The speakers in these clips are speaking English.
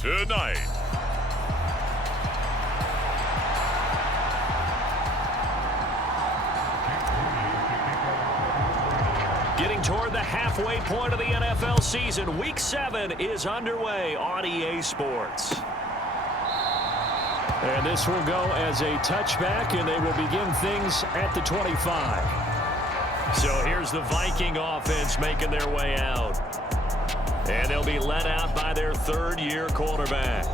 tonight. Getting toward the halfway point of the NFL season, Week 7 is underway on EA Sports. And this will go as a touchback, and they will begin things at the 25. So here's the Viking offense making their way out. And they'll be led out by their third-year quarterback.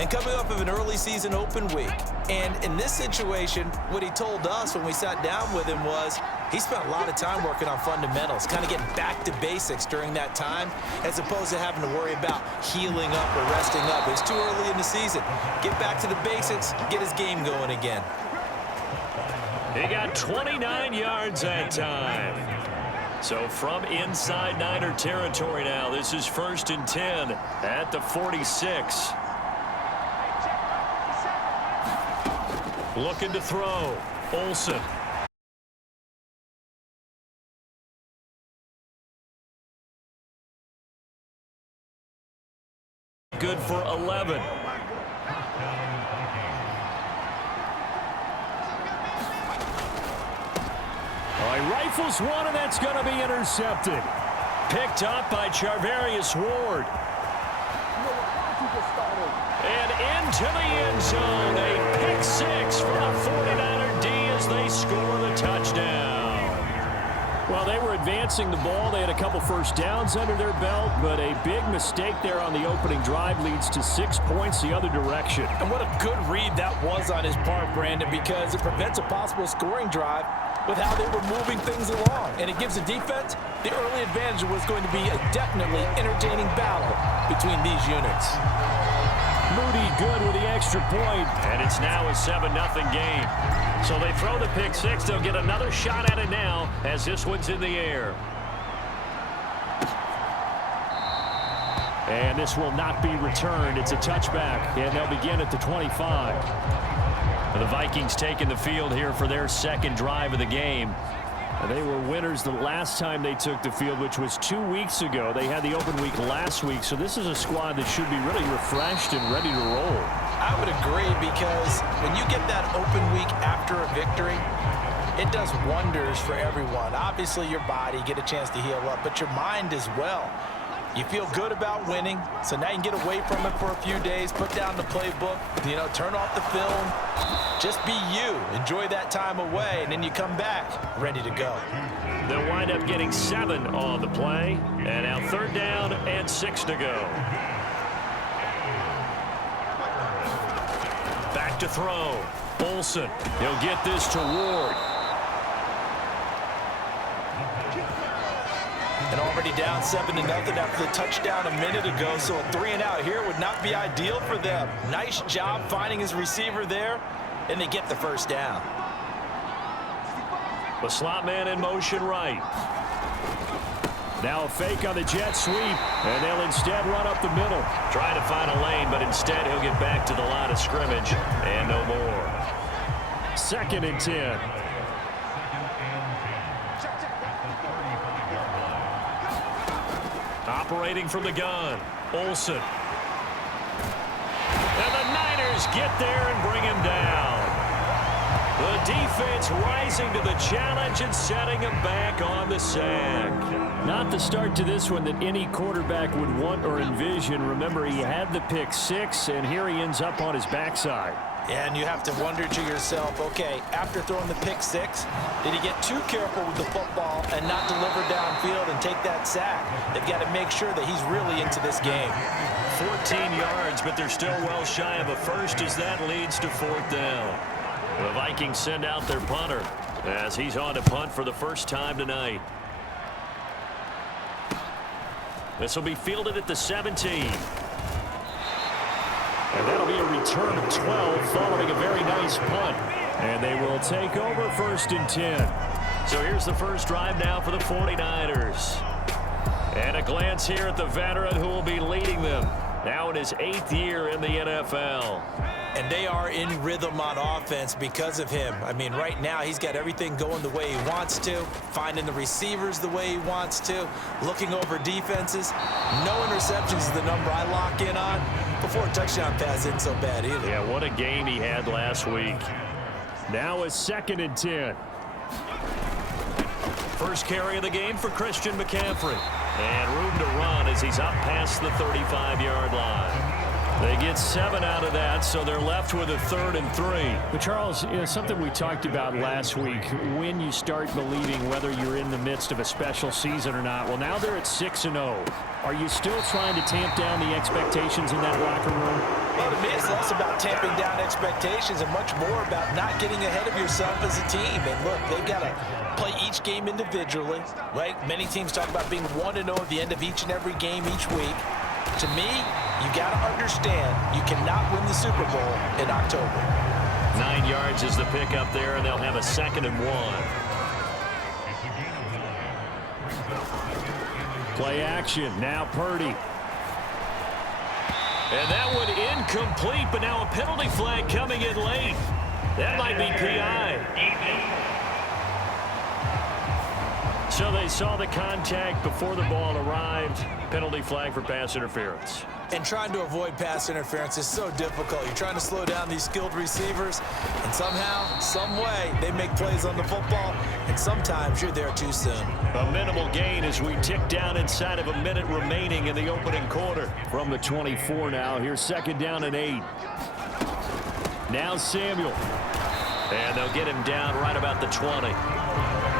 And coming off of an early season open week. And in this situation, what he told us when we sat down with him was he spent a lot of time working on fundamentals, kind of getting back to basics during that time, as opposed to having to worry about healing up or resting up. It's too early in the season. Get back to the basics, get his game going again. He got 29 yards that time. So from inside Niner territory now, this is 1st and 10 at the 46. Looking to throw. Olsen. Good for 11. All right, rifles one, and that's going to be intercepted. Picked up by Charvarius Ward. And into the end zone, a pick six for a 49er D as they score the touchdown. Well, they were advancing the ball. They had a couple first downs under their belt, but a big mistake there on the opening drive leads to 6 points the other direction. And what a good read that was on his part, Brandon, because it prevents a possible scoring drive with how they were moving things along. And it gives the defense the early advantage. Was going to be a definitely entertaining battle between these units. Moody good with the extra point, and it's now a 7-0 game. So they throw the pick six. They'll get another shot at it now as this one's in the air. And this will not be returned. It's a touchback, and they'll begin at the 25. The Vikings taking the field here for their second drive of the game. They were winners the last time they took the field, which was 2 weeks ago. They had the open week last week, so this is a squad that should be really refreshed and ready to roll. I would agree, because when you get that open week after a victory, it does wonders for everyone. Obviously, your body, get a chance to heal up, but your mind as well. You feel good about winning, so now you can get away from it for a few days, put down the playbook, turn off the film. Just be you. Enjoy that time away, and then you come back ready to go. They'll wind up getting 7 on the play, and now 3rd down and 6 to go. Back to throw. Olsen. He'll get this to Ward. And already down 7-0 after the touchdown a minute ago, so a 3-and-out here would not be ideal for them. Nice job finding his receiver there, and they get the first down. The slot man in motion right. Now a fake on the jet sweep, and they'll instead run up the middle. Trying to find a lane, but instead he'll get back to the line of scrimmage, and no more. 2nd and 10. Operating from the gun, Olsen. And the Niners get there and bring him down. The defense rising to the challenge and setting him back on the sack. Not the start to this one that any quarterback would want or envision. Remember, he had the pick six, and here he ends up on his backside. Yeah, and you have to wonder to yourself, okay, after throwing the pick six, did he get too careful with the football and not deliver downfield and take that sack? They've got to make sure that he's really into this game. 14 yards, but they're still well shy of a first as that leads to 4th down. The Vikings send out their punter as he's on to punt for the first time tonight. This will be fielded at the 17. And that'll be a return of 12 following a very nice punt. And they will take over 1st and 10. So here's the first drive now for the 49ers. And a glance here at the veteran who will be leading them. Now in his 8th year in the NFL. And they are in rhythm on offense because of him. I mean, right now, he's got everything going the way he wants to, finding the receivers the way he wants to, looking over defenses. No interceptions is the number I lock in on. Before a touchdown pass isn't so bad either. Yeah, what a game he had last week. Now a 2nd and 10. First carry of the game for Christian McCaffrey. And room to run as he's up past the 35-yard line. They get 7 out of that, so they're left with a 3rd and 3. But, Charles, something we talked about last week, when you start believing whether you're in the midst of a special season or not. Well, now they're at 6-0. Are you still trying to tamp down the expectations in that locker room? Well, to me, it's less about tamping down expectations and much more about not getting ahead of yourself as a team. And, look, they've got to play each game individually, right? Many teams talk about being 1-0 at the end of each and every game each week. To me, you got to understand you cannot win the Super Bowl in October. 9 yards is the pickup there, and they'll have a 2nd and 1. Play action. Now Purdy. And that one incomplete, but now a penalty flag coming in late. That might be PI. So they saw the contact before the ball arrived. Penalty flag for pass interference. And trying to avoid pass interference is so difficult. You're trying to slow down these skilled receivers, and somehow, some way, they make plays on the football, and sometimes you're there too soon. A minimal gain as we tick down inside of a minute remaining in the opening quarter. From the 24 now, here's 2nd down and 8. Now Samuel. And they'll get him down right about the 20.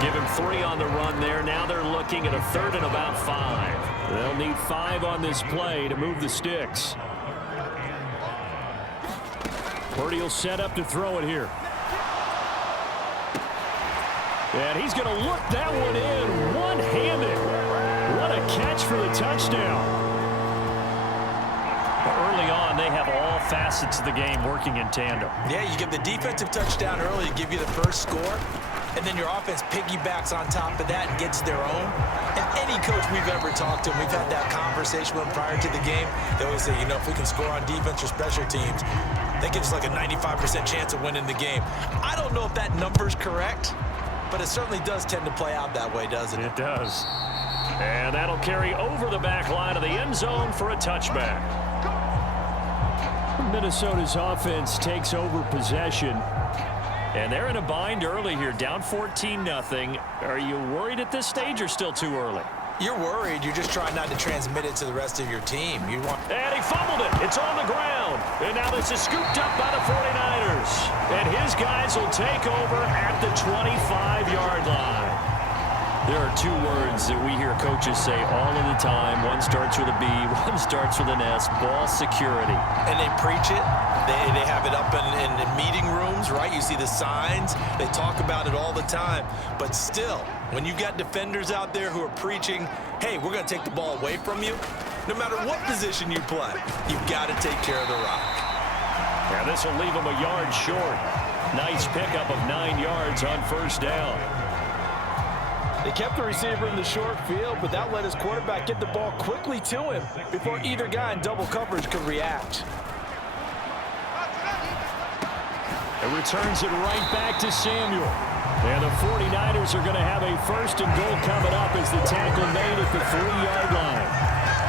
Give him 3 on the run there. Now they're looking at a 3rd and about 5. They'll need 5 on this play to move the sticks. Purdy will set up to throw it here. And he's going to look that one in one-handed. What a catch for the touchdown. Early on, they have all facets of the game working in tandem. Yeah, you give the defensive touchdown early to give you the first score, and then your offense piggybacks on top of that and gets their own. And any coach we've ever talked to, we've had that conversation with them prior to the game, they always say, you know, if we can score on defense or special teams, that gives us like a 95% chance of winning the game. I don't know if that number's correct, but it certainly does tend to play out that way, doesn't it? It does. And that'll carry over the back line of the end zone for a touchback. Minnesota's offense takes over possession. And they're in a bind early here, down 14-0. Are you worried at this stage or still too early? You're worried. You're just trying not to transmit it to the rest of your team. And he fumbled it. It's on the ground. And now this is scooped up by the 49ers. And his guys will take over at the 25-yard line. There are 2 words that we hear coaches say all of the time. One starts with a B, one starts with an S, ball security. And they preach it. They have it up in meeting rooms, right? You see the signs. They talk about it all the time. But still, when you've got defenders out there who are preaching, hey, we're going to take the ball away from you, no matter what position you play, you've got to take care of the rock. Yeah, this will leave him a yard short. Nice pickup of 9 yards on first down. They kept the receiver in the short field, but that let his quarterback get the ball quickly to him before either guy in double coverage could react. It returns it right back to Samuel. And the 49ers are going to have a 1st and goal coming up as the tackle made at the 3-yard line.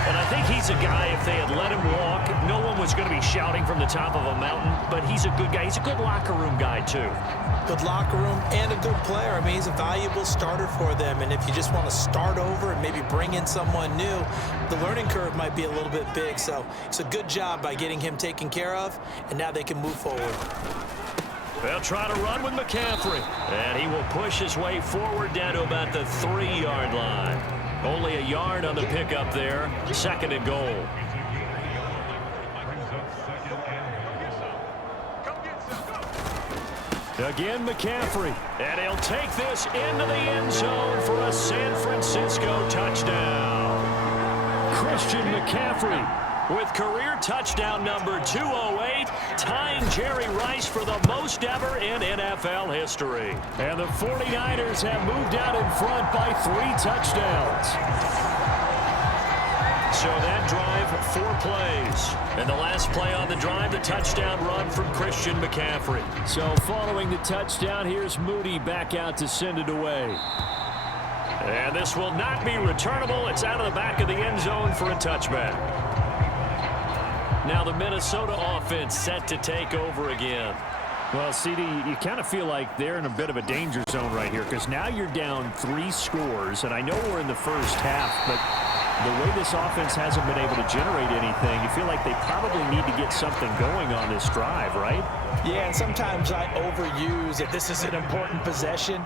And I think he's a guy, if they had let him walk, no one was going to be shouting from the top of a mountain, but he's a good guy. He's a good locker room guy, too. Good locker room and a good player. I mean, he's a valuable starter for them. And if you just want to start over and maybe bring in someone new, the learning curve might be a little bit big. So it's a good job by getting him taken care of, and now they can move forward. They'll try to run with McCaffrey. And he will push his way forward down to about the 3-yard line. Only a yard on the pickup there. 2nd and goal. Again, McCaffrey. And he'll take this into the end zone for a San Francisco touchdown. Christian McCaffrey with career touchdown number 208, tying Jerry Rice for the most ever in NFL history. And the 49ers have moved out in front by 3 touchdowns. So that drive, 4 plays. And the last play on the drive, the touchdown run from Christian McCaffrey. So following the touchdown, here's Moody back out to send it away. And this will not be returnable. It's out of the back of the end zone for a touchback. Now the Minnesota offense set to take over again. Well, CD, you kind of feel like they're in a bit of a danger zone right here because now you're down 3 scores, and I know we're in the first half, but the way this offense hasn't been able to generate anything, you feel like they probably need to get something going on this drive, right? Yeah, and sometimes I overuse that this is an important possession.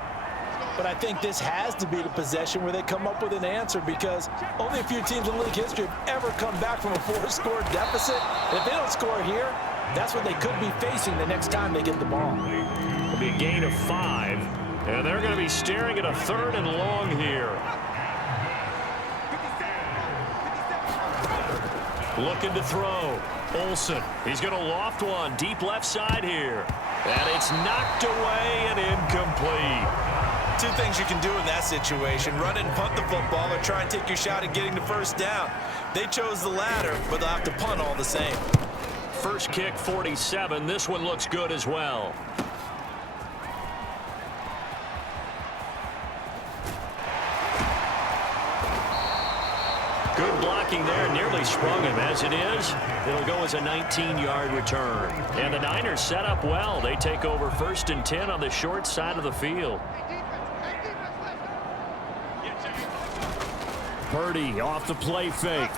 But I think this has to be the possession where they come up with an answer because only a few teams in league history have ever come back from a 4-score deficit. If they don't score here, that's what they could be facing the next time they get the ball. It'll be a gain of 5, and they're going to be staring at a 3rd and long here. Looking to throw. Olsen. He's going to loft one deep left side here. And it's knocked away and incomplete. 2 things you can do in that situation: run and punt the football, or try and take your shot at getting the first down. They chose the latter, but they'll have to punt all the same. First kick, 47. This one looks good as well. Good blocking there. Nearly sprung him. As it is, it'll go as a 19-yard return. And the Niners set up well. They take over 1st and 10 on the short side of the field. Purdy off the play fake.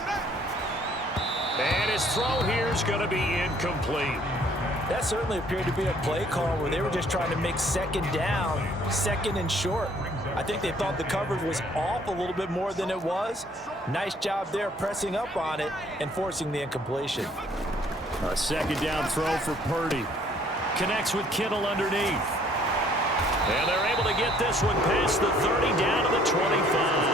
And his throw here is going to be incomplete. That certainly appeared to be a play call where they were just trying to make 2nd down, 2nd and short. I think they thought the coverage was off a little bit more than it was. Nice job there pressing up on it and forcing the incompletion. A 2nd down throw for Purdy. Connects with Kittle underneath. And they're able to get this one past the 30 down to the 25.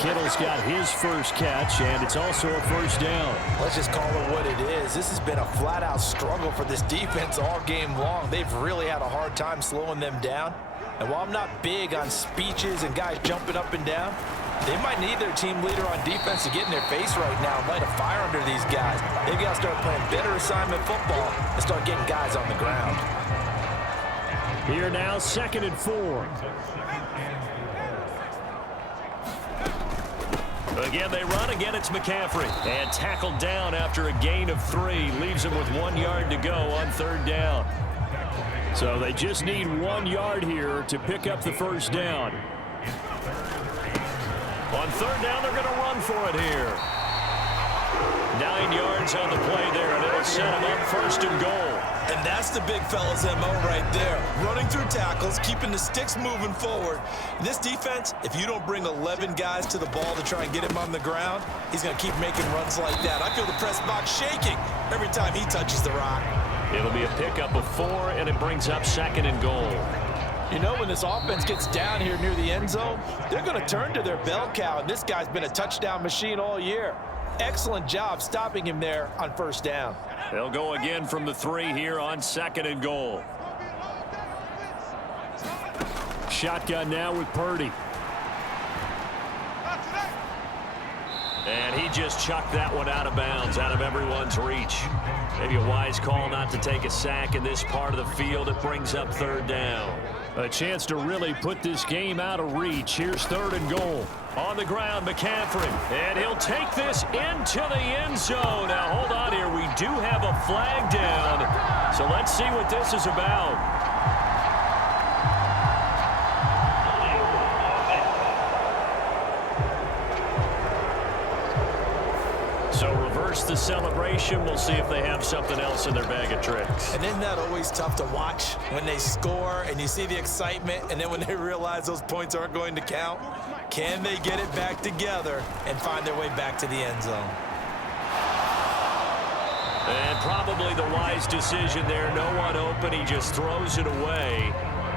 Kittle's got his first catch, and it's also a 1st down. Let's just call it what it is. This has been a flat-out struggle for this defense all game long. They've really had a hard time slowing them down. And while I'm not big on speeches and guys jumping up and down, they might need their team leader on defense to get in their face right now and light a fire under these guys. They've got to start playing better assignment football and start getting guys on the ground. Here now, 2nd and 4. Again, they run. Again, it's McCaffrey. And tackled down after a gain of 3. Leaves him with 1 yard to go on 3rd down. So they just need 1 yard here to pick up the 1st down. On 3rd down, they're going to run for it here. 9 yards on the play there, and it'll set him up 1st and goal. And that's the big fella's MO right there. Running through tackles, keeping the sticks moving forward. This defense, if you don't bring 11 guys to the ball to try and get him on the ground, he's going to keep making runs like that. I feel the press box shaking every time he touches the rock. It'll be a pickup of 4, and it brings up 2nd and goal. You know, when this offense gets down here near the end zone, they're going to turn to their bell cow, and this guy's been a touchdown machine all year. Excellent job stopping him there on 1st down. They'll go again from the 3 here on 2nd and goal. Shotgun now with Purdy. And he just chucked that one out of bounds, out of everyone's reach. Maybe a wise call not to take a sack in this part of the field. It brings up 3rd down. A chance to really put this game out of reach. Here's 3rd and goal. On the ground, McCaffrey. And he'll take this into the end zone. Now, hold on here. We do have a flag down. So let's see what this is about. So reverse the celebration. We'll see if they have something else in their bag of tricks. And isn't that always tough to watch when they score and you see the excitement, and then when they realize those points aren't going to count? Can they get it back together and find their way back to the end zone? And probably the wise decision there. No one open. He just throws it away.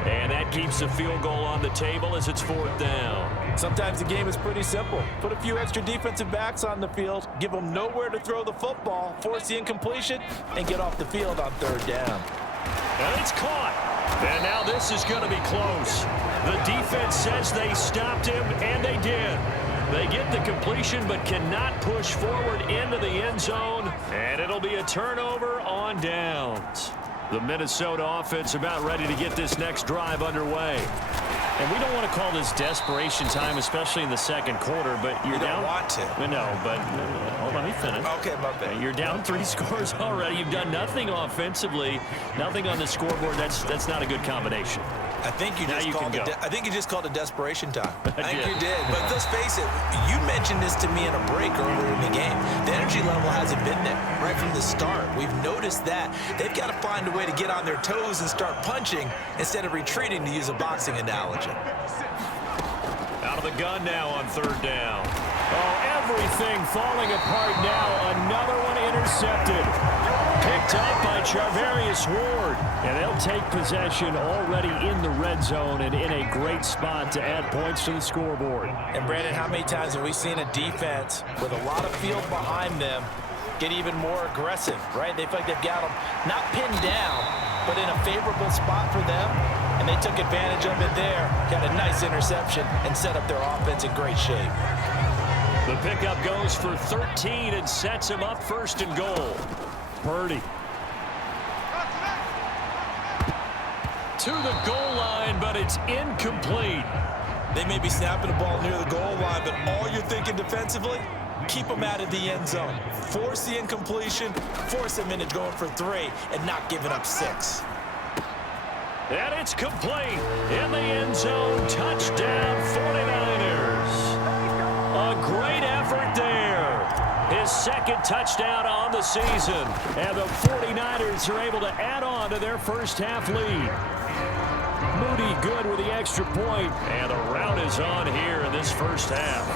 And that keeps the field goal on the table as it's 4th down. Sometimes the game is pretty simple. Put a few extra defensive backs on the field, give them nowhere to throw the football, force the incompletion, and get off the field on 3rd down. And it's caught. And now this is going to be close. The defense says they stopped him, and they did. They get the completion but cannot push forward into the end zone, and it'll be a turnover on downs. The Minnesota offense about ready to get this next drive underway. And we don't want to call this desperation time, especially in the second quarter, but you're down. You don't want to. No, but hold on, let me finish. Okay, my bad. You're down 3 scores already. You've done nothing offensively, nothing on the scoreboard. That's not a good combination. I think you just called it desperation time. I think did. you did. But let's face it, you mentioned this to me in a break earlier in the game. The energy level hasn't been there right from the start. We've noticed that. They've got to find a way to get on their toes and start punching instead of retreating, to use a boxing analogy. Out of the gun now on third down. Oh, everything falling apart now. Another one intercepted. Picked up by Charvarius Ward. And they'll take possession already in the red zone and in a great spot to add points to the scoreboard. And Brandon, how many times have we seen a defense with a lot of field behind them get even more aggressive, right? They feel like they've got them not pinned down, but in a favorable spot for them. And they took advantage of it there. Got a nice interception and set up their offense in great shape. The pickup goes for 13 and sets him up first and goal. Purdy. To the goal line, but it's incomplete. They may be snapping the ball near the goal line, but all you're thinking defensively, keep them out of the end zone. Force the incompletion, force them into going for 3, and not giving up 6. And it's complete. In the end zone, touchdown 49ers. A great effort there. His second touchdown on the season. And the 49ers are able to add on to their first half lead. Moody good with the extra point. And the rout is on here in this first half.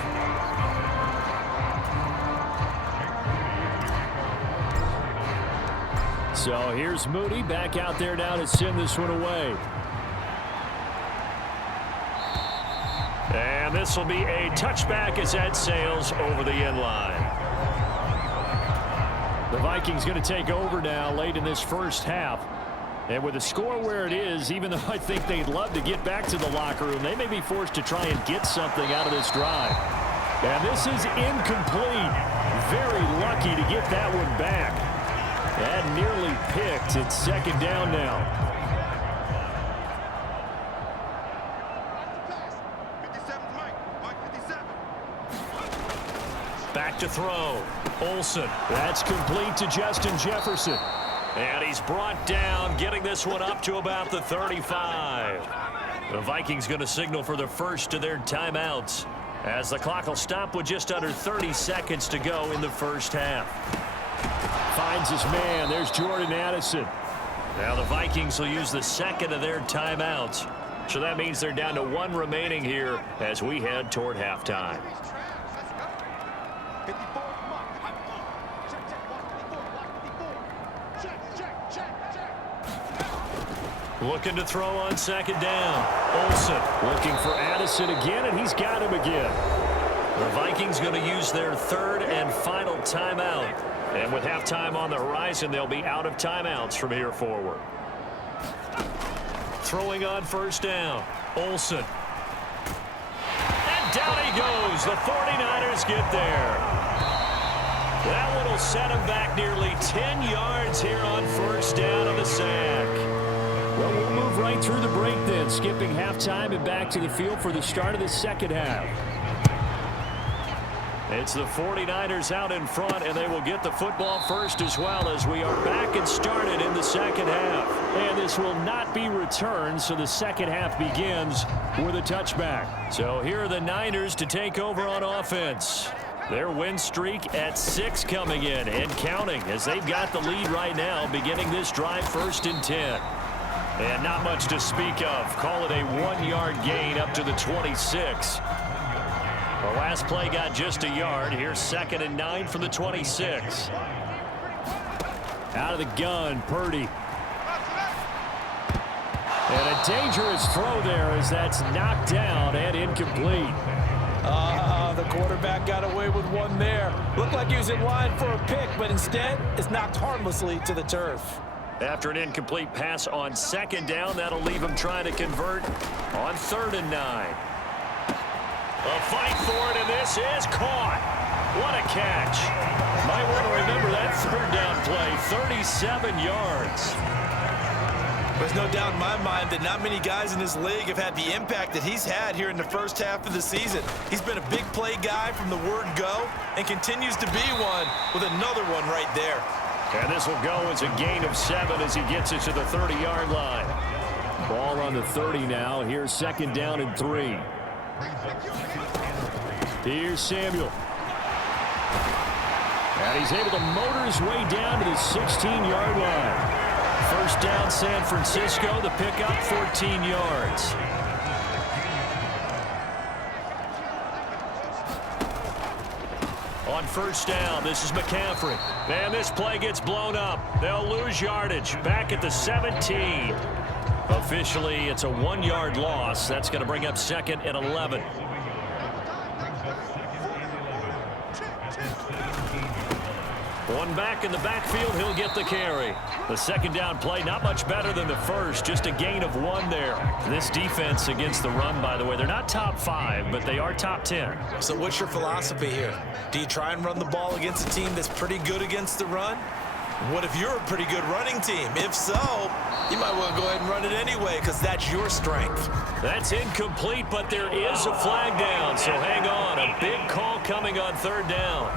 So here's Moody back out there now to send this one away. And this will be a touchback as that sails over the end line. The Vikings going to take over now late in this first half. And with the score where it is, even though I think they'd love to get back to the locker room, they may be forced to try and get something out of this drive. And this is incomplete. Very lucky to get that one back. That nearly picked. It's second down now. Back to throw. Olsen. That's complete to Justin Jefferson. And he's brought down, getting this one up to about the 35. The Vikings going to signal for the first of their timeouts, as the clock will stop with just under 30 seconds to go in the first half. Finds his man. There's Jordan Addison. Now the Vikings will use the second of their timeouts. So that means they're down to 1 remaining here as we head toward halftime. Looking to throw on second down. Olsen Looking for Addison again, and he's got him again. The Vikings going to use their third and final timeout. And with halftime on the horizon, they'll be out of timeouts from here forward. Throwing on first down. Olsen. And down he goes. The 49ers get there. That one will set him back nearly 10 yards here on first down of the sack. Well, we'll move right through the break then, skipping halftime and back to the field for the start of the second half. It's the 49ers out in front, and they will get the football first as well, as we are back and started in the second half. And this will not be returned, so the second half begins with a touchback. So here are the Niners to take over on offense. Their win streak at 6 coming in and counting, as they've got the lead right now, beginning this drive 1st and 10. And not much to speak of. Call it a 1-yard gain up to the 26. The last play got just a yard. Here's 2nd and 9 from the 26. Out of the gun, Purdy. And a dangerous throw there as that's knocked down and incomplete. The quarterback got away with one there. Looked like he was in line for a pick, but instead it's knocked harmlessly to the turf. After an incomplete pass on 2nd down, that'll leave him trying to convert on 3rd and 9. A fight for it, and this is caught. What a catch. Might want to remember that third down play, 37 yards. There's no doubt in my mind that not many guys in this league have had the impact that he's had here in the first half of the season. He's been a big play guy from the word go and continues to be one with another one right there. And this will go as a gain of 7 as he gets it to the 30-yard line. Ball on the 30 now. Here's second down and 3. Here's Samuel. And he's able to motor his way down to the 16-yard line. First down, San Francisco. The pickup, 14 yards. On first down, this is McCaffrey. And this play gets blown up. They'll lose yardage. Back at the 17. Officially, it's a 1-yard loss. That's going to bring up second and 11. One back in the backfield, he'll get the carry. The second down play, not much better than the first, just a gain of 1 there. This defense against the run, by the way, they're not top 5, but they are top 10. So what's your philosophy here? Do you try and run the ball against a team that's pretty good against the run? What if you're a pretty good running team? If so, you might want to go ahead and run it anyway because that's your strength. That's incomplete, but there is a flag down, so hang on. A big call coming on third down.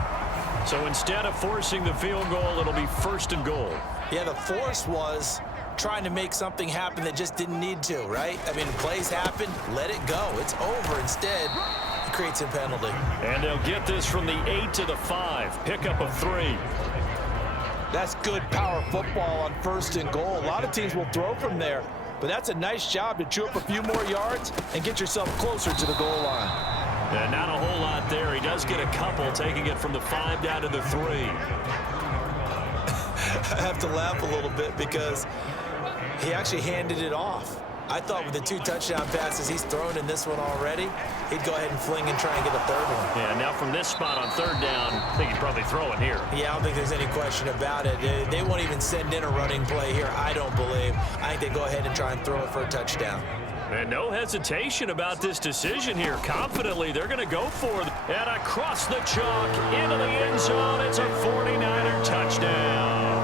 So instead of forcing the field goal, it'll be first and goal. Yeah, the force was trying to make something happen that just didn't need to, right? I mean, plays happen, let it go. It's over. Instead, it creates a penalty. And they'll get this from the 8 to the 5. Pickup of 3. That's good power football on first and goal. A lot of teams will throw from there, but that's a nice job to chew up a few more yards and get yourself closer to the goal line. And not a whole lot there. He does get a couple, taking it from the 5 down to the 3. I have to laugh a little bit because he actually handed it off. I thought with the 2 touchdown passes he's thrown in this one already, he'd go ahead and fling and try and get a third one. Yeah, now from this spot on third down, I think he'd probably throw it here. Yeah, I don't think there's any question about it. They won't even send in a running play here, I don't believe. I think they go ahead and try and throw it for a touchdown. And no hesitation about this decision here. Confidently, they're going to go for it. And across the chalk, into the end zone, it's a 49er touchdown.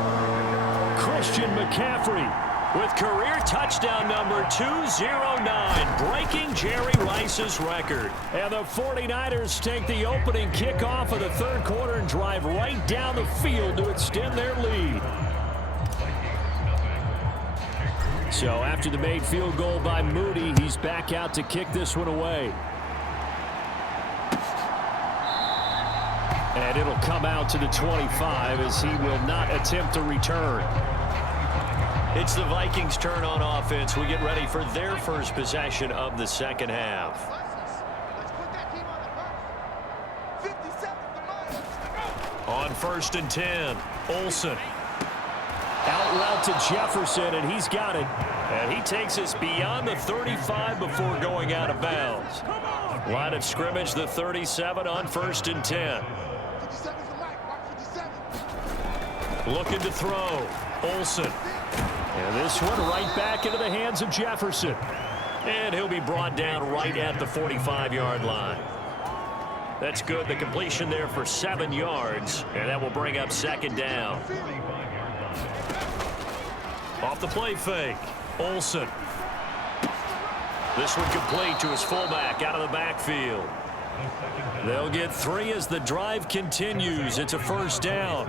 Christian McCaffrey with career touchdown number 209, breaking Jerry Rice's record. And the 49ers take the opening kickoff of the third quarter and drive right down the field to extend their lead. So after the made field goal by Moody, he's back out to kick this one away. And it'll come out to the 25 as he will not attempt to return. It's the Vikings' turn on offense. We get ready for their first possession of the second half. On first and 10, Olsen. Out route to Jefferson, and he's got it. And he takes us beyond the 35 before going out of bounds. Line of scrimmage, the 37 on first and 10. Looking to throw. Olsen. And this one right back into the hands of Jefferson. And he'll be brought down right at the 45-yard line. That's good. The completion there for 7 yards. And that will bring up second down. Off the play fake. Olsen. This one complete to his fullback out of the backfield. They'll get 3 as the drive continues. It's a first down.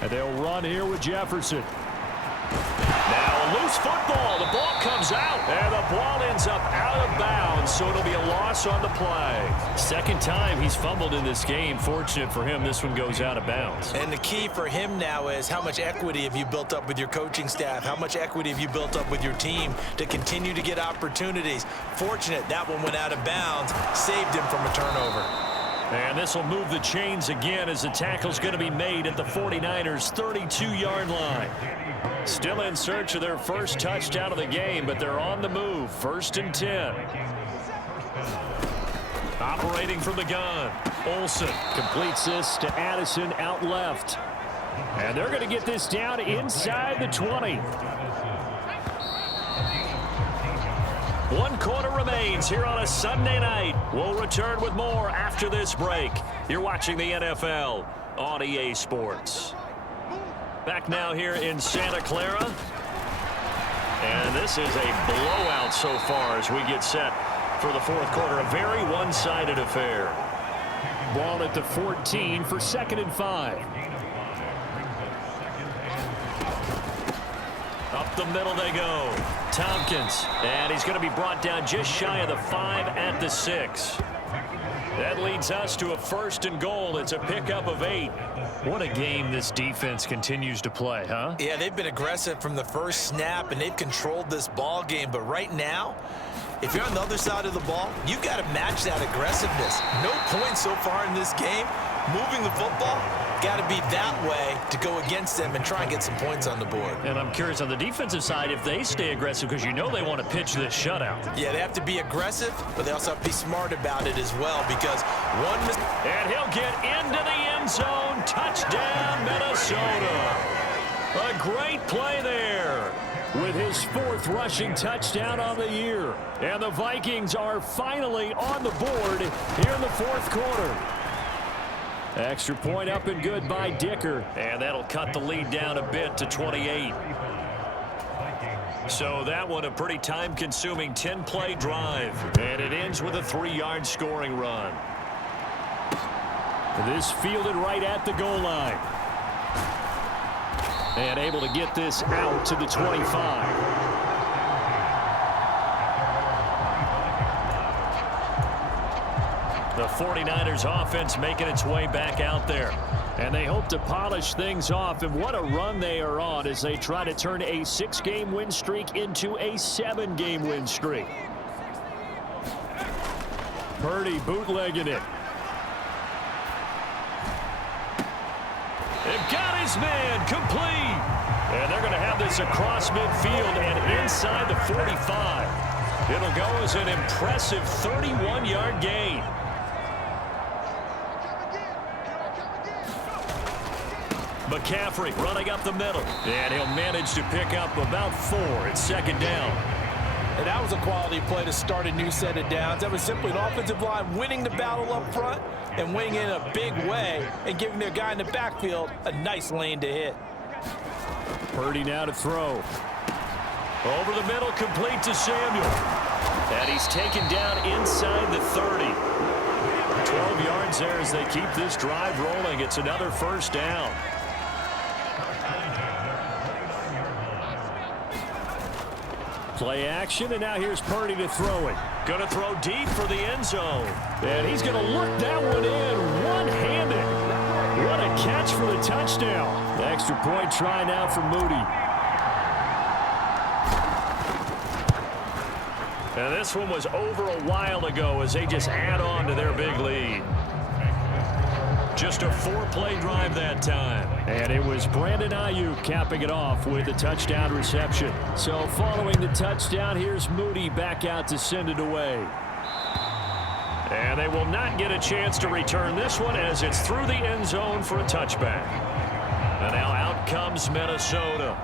And they'll run here with Jefferson. Now a loose football. The ball comes out. And the ball ends up out of bounds, so it'll be a loss on the play. Second time he's fumbled in this game. Fortunate for him, this one goes out of bounds. And the key for him now is how much equity have you built up with your coaching staff? How much equity have you built up with your team to continue to get opportunities? Fortunate that one went out of bounds, saved him from a turnover. And this will move the chains again as the tackle's going to be made at the 49ers' 32-yard line. Still in search of their first touchdown of the game, but they're on the move. First and 10. Operating from the gun. Olsen Completes this to Addison out left. And they're going to get this down inside the 20. 1 quarter remains here on a Sunday night. We'll return with more after this break. You're watching the NFL on EA Sports. Back now here in Santa Clara. And this is a blowout so far as we get set for the fourth quarter. A very one-sided affair. Ball at the 14 for 2nd and 5. Up the middle they go. Tompkins. And he's going to be brought down just shy of the 5 at the 6. That leads us to a 1st and goal. It's a pickup of 8. What a game this defense continues to play, huh? Yeah, they've been aggressive from the first snap, and they've controlled this ball game. But right now, if you're on the other side of the ball, you've got to match that aggressiveness. No points so far in this game. Moving the football, got to be that way to go against them and try and get some points on the board. And I'm curious on the defensive side if they stay aggressive, because you know they want to pitch this shutout. Yeah, they have to be aggressive, but they also have to be smart about it as well, because one mistake. And he'll get into the end zone. Touchdown, Minnesota. A great play there. With his 4th rushing touchdown on the year. And the Vikings are finally on the board here in the 4th quarter. Extra point up and good by Dicker. And that'll cut the lead down a bit to 28. So that one a pretty time-consuming 10-play drive. And it ends with a 3-yard scoring run. This fielded right at the goal line. And able to get this out to the 25. The 49ers offense making its way back out there. And they hope to polish things off. And what a run they are on as they try to turn a 6-game win streak into a 7-game win streak. Purdy bootlegging it. They've got his man complete. And they're going to have this across midfield and inside the 45. It'll go as an impressive 31-yard gain. McCaffrey running up the middle. And he'll manage to pick up about 4. It's 2nd down. And that was a quality play to start a new set of downs. That was simply an offensive line winning the battle up front and winning in a big way and giving their guy in the backfield a nice lane to hit. Purdy now to throw. Over the middle, complete to Samuel. And he's taken down inside the 30. 12 yards there as they keep this drive rolling. It's another 1st down. Play action, and now here's Purdy to throw it. Going to throw deep for the end zone. And he's going to look that one in one-handed. What a catch for the touchdown. The extra point try now for Moody. And this one was over a while ago as they just add on to their big lead. Just a 4-play drive that time. And it was Brandon Ayuk capping it off with a touchdown reception. So following the touchdown, here's Moody back out to send it away. And they will not get a chance to return this one as it's through the end zone for a touchback. And now out comes Minnesota.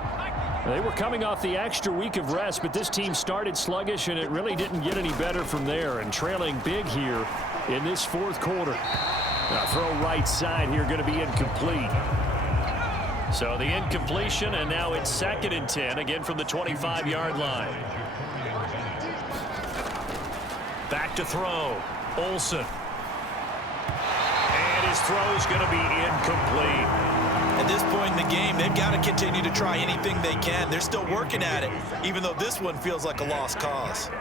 They were coming off the extra week of rest, but this team started sluggish, and it really didn't get any better from there. And trailing big here in this 4th quarter. Now throw right side here, going to be incomplete. So the incompletion, and now it's 2nd and 10, again from the 25-yard line. Back to throw. Olsen. And his throw's going to be incomplete. At this point in the game, they've got to continue to try anything they can. They're still working at it, even though this one feels like a lost cause.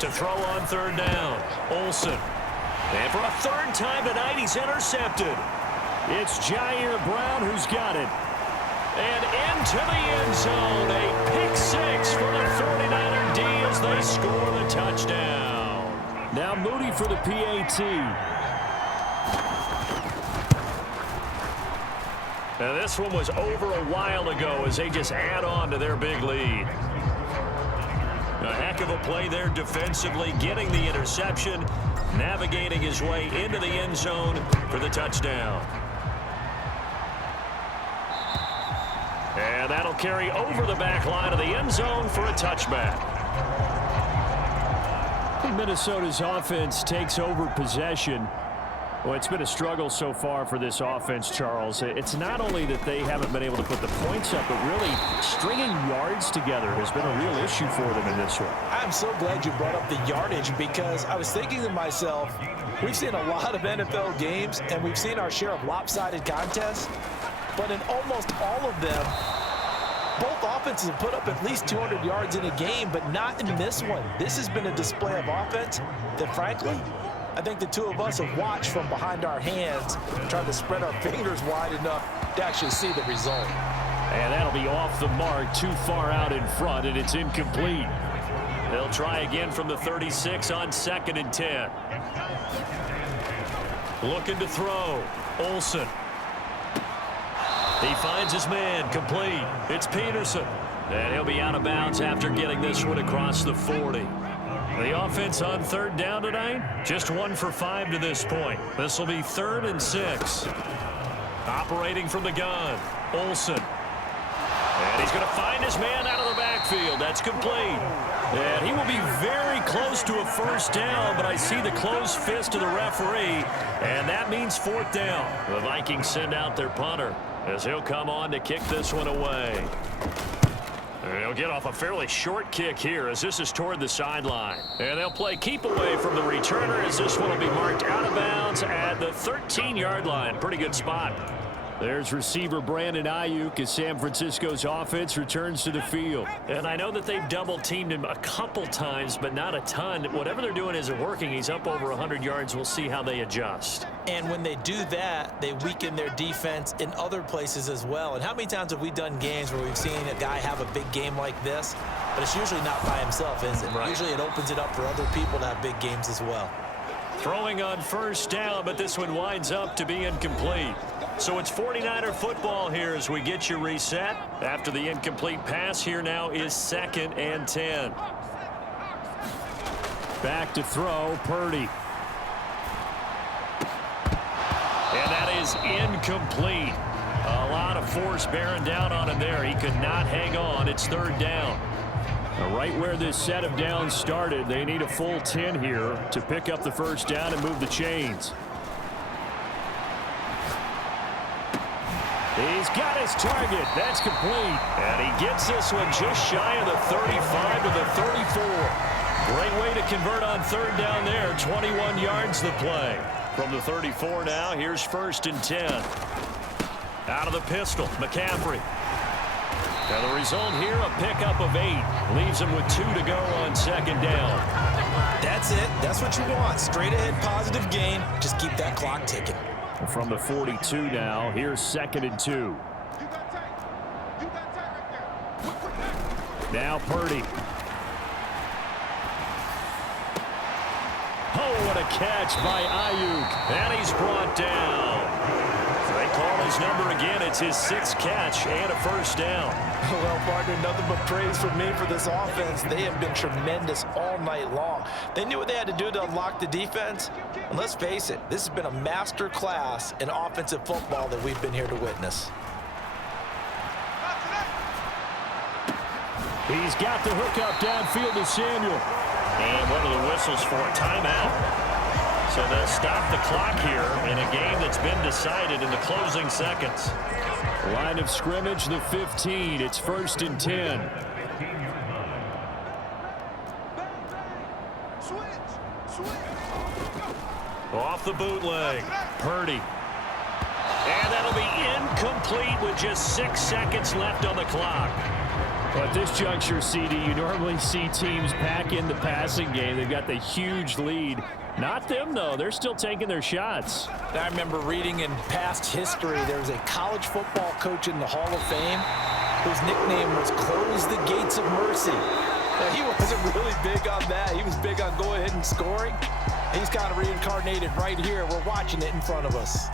To throw on 3rd down, Olsen. And for a 3rd time tonight, he's intercepted. It's Jair Brown who's got it. And into the end zone, a pick 6 for the 49er D as they score the touchdown. Now Moody for the PAT. Now this one was over a while ago as they just add on to their big lead. A heck of a play there defensively, getting the interception, navigating his way into the end zone for the touchdown. And that'll carry over the back line of the end zone for a touchback. Minnesota's offense takes over possession. Well, it's been a struggle so far for this offense, Charles. It's not only that they haven't been able to put the points up, but really stringing yards together has been a real issue for them in this one. I'm so glad you brought up the yardage, because I was thinking to myself, we've seen a lot of NFL games, and we've seen our share of lopsided contests, but in almost all of them, both offenses have put up at least 200 yards in a game, but not in this one. This has been a display of offense that, frankly, I think the two of us have watched from behind our hands, trying to spread our fingers wide enough to actually see the result. And that'll be off the mark, too far out in front, and it's incomplete. They'll try again from the 36 on 2nd and 10. Looking to throw. Olsen. He finds his man, complete. It's Peterson. And he'll be out of bounds after getting this one across the 40. The offense on 3rd down tonight, just 1 for 5 to this point. This will be 3rd and 6. Operating from the gun, Olsen. And he's going to find his man out of the backfield. That's complete. And he will be very close to a 1st down, but I see the closed fist of the referee, and that means 4th down. The Vikings send out their punter as he'll come on to kick this one away. They'll get off a fairly short kick here as this is toward the sideline. And they'll play keep away from the returner as this one will be marked out of bounds at the 13-yard line. Pretty good spot. There's receiver Brandon Ayuk as San Francisco's offense returns to the field. And I know that they've double-teamed him a couple times, but not a ton. Whatever they're doing isn't working. He's up over 100 yards. We'll see how they adjust. And when they do that, they weaken their defense in other places as well. And how many times have we done games where we've seen a guy have a big game like this? But it's usually not by himself, is it? Right. Usually it opens it up for other people to have big games as well. Throwing on 1st down, but this one winds up to be incomplete. So it's 49er football here as we get you reset. After the incomplete pass, here now is 2nd and 10. Back to throw, Purdy. And that is incomplete. A lot of force bearing down on him there. He could not hang on. It's 3rd down. Right where this set of downs started, they need a full 10 here to pick up the 1st down and move the chains. He's got his target. That's complete. And he gets this one just shy of the 35 to the 34. Great way to convert on 3rd down there. 21 yards the play. From the 34 now, here's 1st and 10. Out of the pistol, McCaffrey. Now the result here, a pickup of 8. Leaves him with 2 to go on 2nd down. That's it. That's what you want. Straight ahead positive gain. Just keep that clock ticking. From the 42 now, here's 2nd and 2. Now Purdy. Oh, what a catch by Ayuk. And he's brought down. They call his number again. It's his 6th catch and a 1st down. Well, partner, nothing but praise from me for this offense. They have been tremendous all night long. They knew what they had to do to unlock the defense. And let's face it, this has been a master class in offensive football that we've been here to witness. He's got the hook up downfield to Samuel. And one of the whistles for a timeout. So they'll stop the clock here in a game that's been decided in the closing seconds. Line of scrimmage, the 15. It's 1st and 10. Off the bootleg. Purdy. And that'll be incomplete with just 6 seconds left on the clock. Well, at this juncture, CD, you normally see teams pack in the passing game. They've got the huge lead. Not them, though. They're still taking their shots. I remember reading in past history, there was a college football coach in the Hall of Fame whose nickname was Close the Gates of Mercy. Now, he wasn't really big on that. He was big on go ahead and scoring. He's kind of reincarnated right here. We're watching it in front of us.